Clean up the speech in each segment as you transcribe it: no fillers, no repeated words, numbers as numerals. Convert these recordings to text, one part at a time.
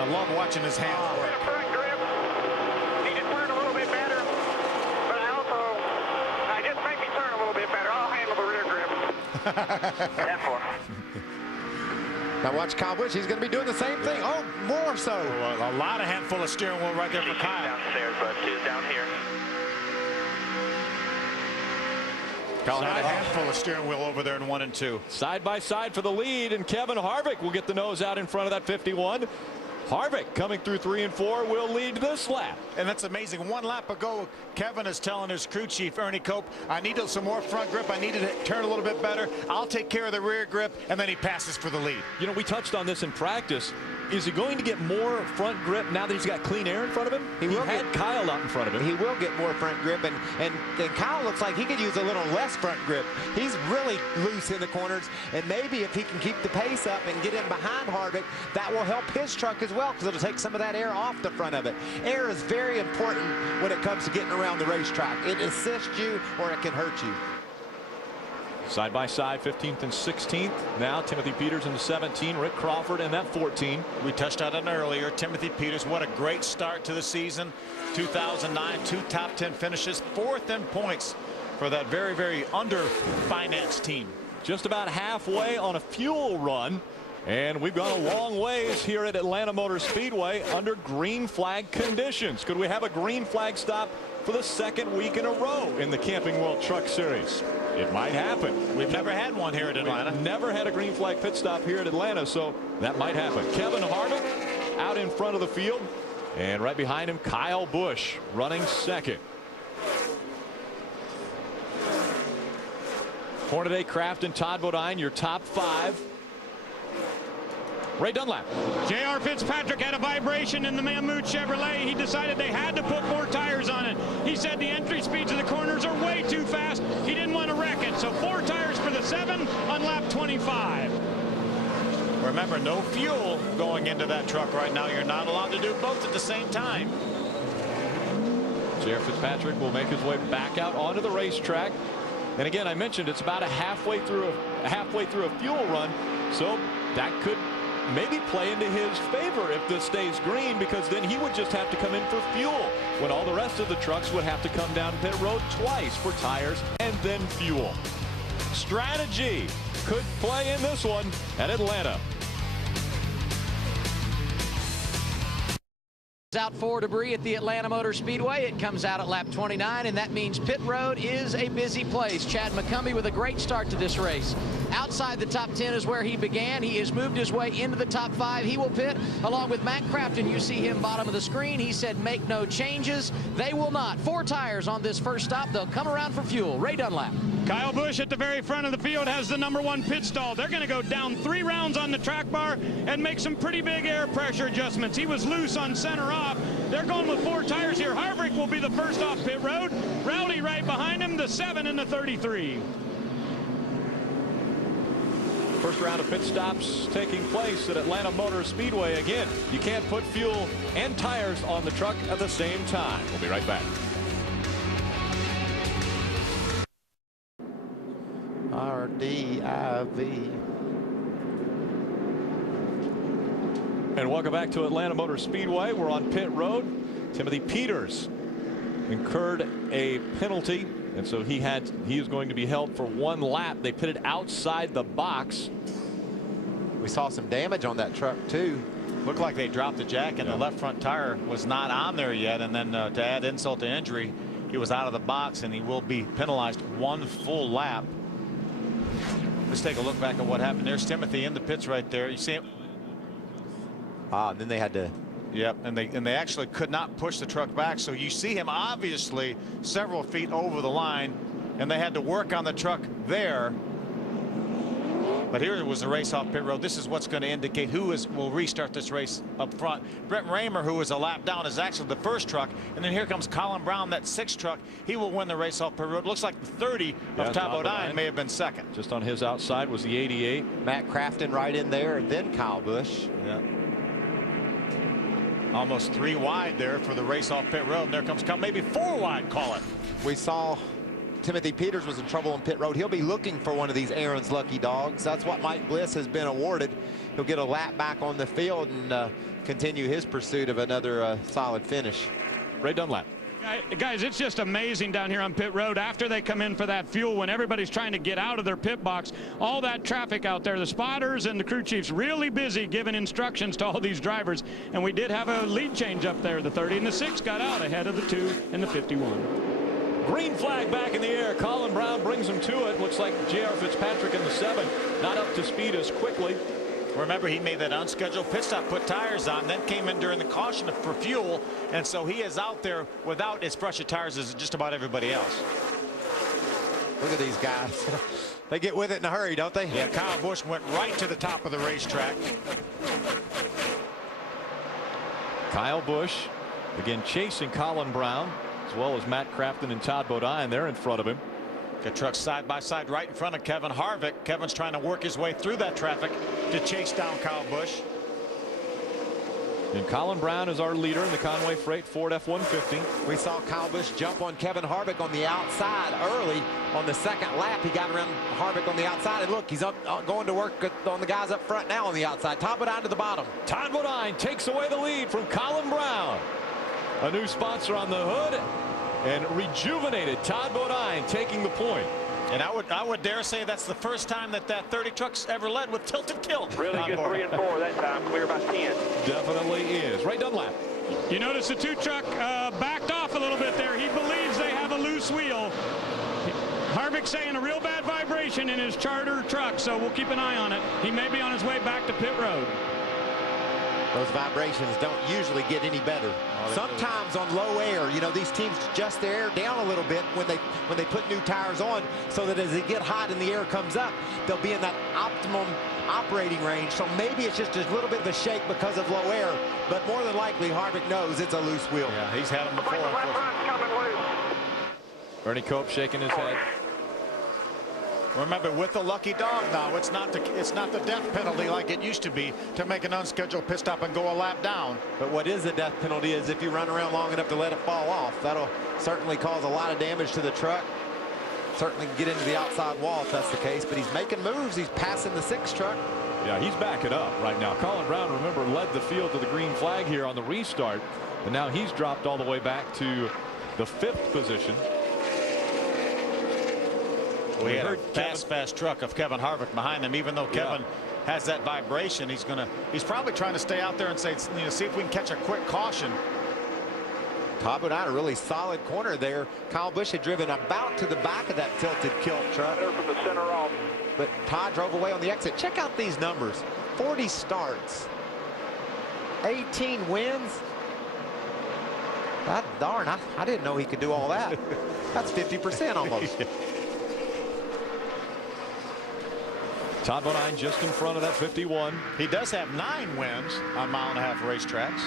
I love watching his hands work. Front grip. Need to turn a little bit better, but I just make me turn a little bit better. I'll handle the rear grip. 10-4. Now watch Kyle Busch. He's going to be doing the same thing. Oh, more so. A lot of handful of steering wheel right there for Kyle. Downstairs, but two's down here. Kyle had a handful of steering wheel over there in 1 and 2. Side by side for the lead, and Kevin Harvick will get the nose out in front of that 51. Harvick coming through 3 and 4 will lead this lap. And that's amazing. 1 lap ago, Kevin is telling his crew chief, Ernie Cope, I need some more front grip. I need to turn a little bit better. I'll take care of the rear grip. And then he passes for the lead. You know, we touched on this in practice. Is he going to get more front grip now that he's got clean air in front of him? He had Kyle out in front of him. He will get more front grip, and Kyle looks like he could use a little less front grip. He's really loose in the corners, and maybe if he can keep the pace up and get in behind Harvick, that will help his truck as well, because it'll take some of that air off the front of it. Air is very important when it comes to getting around the racetrack. It assists you or it can hurt you. Side by side, 15th and 16th. Now Timothy Peters in the 17, Rick Crawford in that 14. We touched on it earlier. Timothy Peters, what a great start to the season. 2009, 2 top 10 finishes, 4th in points for that very, very under-financed team. Just about halfway on a fuel run. And we've gone a long ways here at Atlanta Motor Speedway under green flag conditions. Could we have a green flag stop for the 2nd week in a row in the Camping World Truck Series? It might happen. We've never had one here at Atlanta. We've never had a green flag pit stop here at Atlanta, so that might happen. Kevin Harvick out in front of the field, and right behind him Kyle Busch running 2nd. Hornaday, Kraft, and Todd Bodine, your top 5. Ray Dunlap. J.R. Fitzpatrick had a vibration in the Mammoth Chevrolet. He decided they had to put more tires on it. He said the entry speeds of the corners are way too fast. He didn't want to wreck it. So 4 tires for the 7 on lap 25. Remember, no fuel going into that truck right now. You're not allowed to do both at the same time. J.R. Fitzpatrick will make his way back out onto the racetrack. And again, I mentioned it's about halfway through a fuel run, so that could maybe play into his favor if this stays green, because then he would just have to come in for fuel when all the rest of the trucks would have to come down pit road twice for tires and then fuel. Strategy could play in this one at Atlanta. Out for debris at the Atlanta Motor Speedway. It comes out at lap 29, and that means pit road is a busy place. Chad McCumbee with a great start to this race. Outside the top 10 is where he began. He has moved his way into the top 5. He will pit along with Matt Crafton. You see him bottom of the screen. He said make no changes. They will not. 4 tires on this first stop. They'll come around for fuel. Ray Dunlap. Kyle Busch at the very front of the field has the #1 pit stall. They're going to go down 3 rounds on the track bar and make some pretty big air pressure adjustments. He was loose on center off. They're going with 4 tires here. Harvick will be the first off pit road. Rowdy right behind him, the 7 and the 33. First round of pit stops taking place at Atlanta Motor Speedway. Again, you can't put fuel and tires on the truck at the same time. We'll be right back. RDIV. And welcome back to Atlanta Motor Speedway. We're on pit road. Timothy Peters incurred a penalty, and so he is going to be held for 1 lap. They pitted outside the box. We saw some damage on that truck too. Looked like they dropped the jack, and the left front tire was not on there yet. And then to add insult to injury, he was out of the box, and he will be penalized 1 full lap. Let's take a look back at what happened. There's Timothy in the pits right there. You see him? And then they had to. Yep, and they actually could not push the truck back. So you see him obviously several feet over the line, and they had to work on the truck there. But here was the race off pit road. This is what's going to indicate who will restart this race up front. Brent Raymer, who is a lap down, is actually the first truck. And then here comes Colin Brown, that 6th truck. He will win the race off pit road. Looks like the 30 of Todd Bodine may have been 2nd. Just on his outside was the 88. Matt Crafton right in there, and then Kyle Busch. Yeah. Almost 3 wide there for the race off pit road. And there comes maybe 4 wide, call it. We saw Timothy Peters was in trouble on pit road. He'll be looking for one of these Aaron's lucky dogs. That's what Mike Bliss has been awarded. he'll get a lap back on the field and continue his pursuit of another solid finish. Ray Dunlap. Guys, it's just amazing down here on pit road after they come in for that fuel, when everybody's trying to get out of their pit box, all that traffic out there, the spotters and the crew chiefs really busy giving instructions to all these drivers. And we did have a lead change up there. The 30 and the 6 got out ahead of the 2 and the 51. Green flag back in the air. Colin Brown brings him to it. Looks like J.R. Fitzpatrick in the 7 not up to speed as quickly. Remember, he made that unscheduled pit stop, put tires on, then came in during the caution for fuel, and so he is out there without as fresh of tires as just about everybody else. Look at these guys. They get with it in a hurry, don't they? Yeah, Kyle Busch went right to the top of the racetrack. Kyle Busch again chasing Colin Brown, as well as Matt Crafton and Todd Bodine. They're in front of him. The truck side by side right in front of Kevin Harvick. Kevin's trying to work his way through that traffic to chase down Kyle Busch. And Colin Brown is our leader in the Conway Freight Ford F-150. We saw Kyle Busch jump on Kevin Harvick on the outside early on the second lap. He got around Harvick on the outside, and look, he's up going to work on the guys up front now on the outside. Todd Bodine to the bottom. Todd Bodine takes away the lead from Colin Brown. A new sponsor on the hood, and rejuvenated Todd Bodine taking the point. And I would dare say that's the first time that 30 trucks ever led with tilted kilt. Really good 3 and 4 that time. Clear by 10. Definitely is. Ray Dunlap. You notice the 2 truck backed off a little bit there. He believes they have a loose wheel. Harvick saying a real bad vibration in his charter truck, so we'll keep an eye on it. He may be on his way back to pit road. Those vibrations don't usually get any better. Sometimes on low air, you know, these teams adjust their air down a little bit when they put new tires on, so that as they get hot and the air comes up, they'll be in that optimum operating range. So maybe it's just a little bit of a shake because of low air, but more than likely Harvick knows it's a loose wheel. Yeah, he's had them before. The left front's coming loose. Bernie Cope shaking his head. Remember, with the lucky dog now, it's not the death penalty like it used to be to make an unscheduled pit stop and go a lap down. But what is a death penalty is if you run around long enough to let it fall off. That'll certainly cause a lot of damage to the truck. Certainly get into the outside wall if that's the case. But he's making moves. He's passing the 6 truck. Yeah, he's backing up right now. Colin Brown, remember, led the field to the green flag here on the restart. And now he's dropped all the way back to the 5th position. We had a fast truck of Kevin Harvick behind him. Even though Kevin has that vibration, he's probably trying to stay out there and say, you know, see if we can catch a quick caution. Todd Bodine, a really solid corner there. Kyle Busch had driven about to the back of that tilted kilt truck. From the center off. But Todd drove away on the exit. Check out these numbers. 40 starts. 18 wins. God darn, I didn't know he could do all that. That's 50% almost. Todd Bodine just in front of that 51. He does have 9 wins on 1.5 racetracks.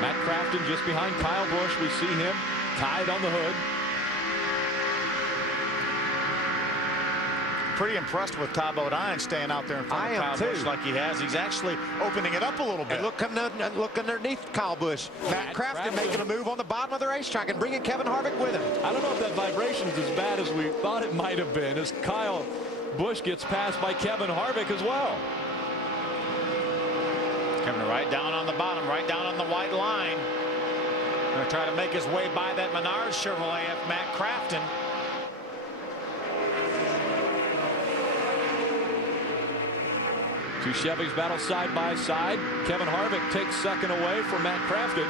Matt Crafton just behind Kyle Busch. We see him tied on the hood. Pretty impressed with Todd Bodine staying out there in front of Kyle Busch like he has. He's actually opening it up a little bit. And look underneath Kyle Busch. Matt Crafton making a move on the bottom of the racetrack and bringing Kevin Harvick with him. I don't know if that vibration's as bad as we thought it might have been, as Kyle Busch gets passed by Kevin Harvick as well. Coming right down on the bottom, right down on the white line. Going to try to make his way by that Menard Chevrolet of Matt Crafton. Two Chevys battle side by side. Kevin Harvick takes second away from Matt Crafton.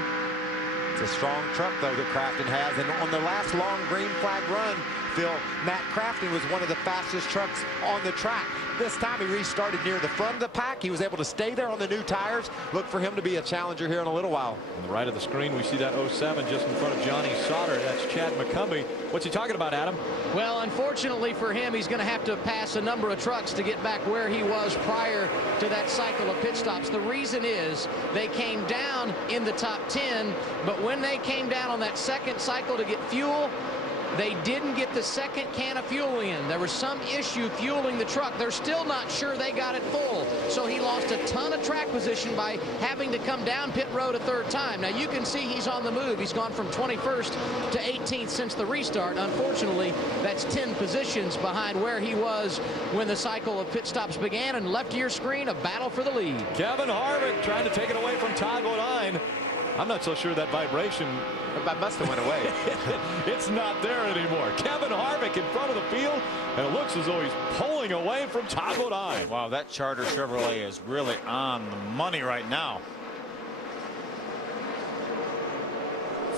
It's a strong truck, though, that Crafton has. And on the last long green flag run, Phil, Matt Crafton was one of the fastest trucks on the track. This time he restarted near the front of the pack. He was able to stay there on the new tires. Look for him to be a challenger here in a little while. On the right of the screen, we see that 07 just in front of Johnny Sauter. That's Chad McCumbee. What's he talking about, Adam? Well, unfortunately for him, he's going to have to pass a number of trucks to get back where he was prior to that cycle of pit stops. The reason is they came down in the top 10, but when they came down on that second cycle to get fuel, They didn't get the second can of fuel in. There was some issue fueling the truck. They're still not sure they got it full. So he lost a ton of track position by having to come down pit road a third time. Now you can see he's on the move. He's gone from 21st to 18th since the restart. Unfortunately, that's 10 positions behind where he was when the cycle of pit stops began. And left to your screen, a battle for the lead. Kevin Harvick trying to take it away from Todd Bodine. I'm not so sure that vibration must have went away. It's not there anymore. Kevin Harvick in front of the field, and it looks as though he's pulling away from Todd Bodine. Wow, that Charter Chevrolet is really on the money right now.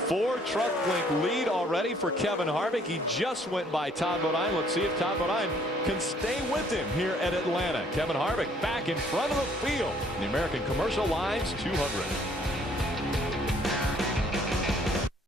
4-truck length lead already for Kevin Harvick. He just went by Todd Bodine. Let's see if Todd Bodine can stay with him here at Atlanta. Kevin Harvick back in front of the field. The American Commercial Lines 200.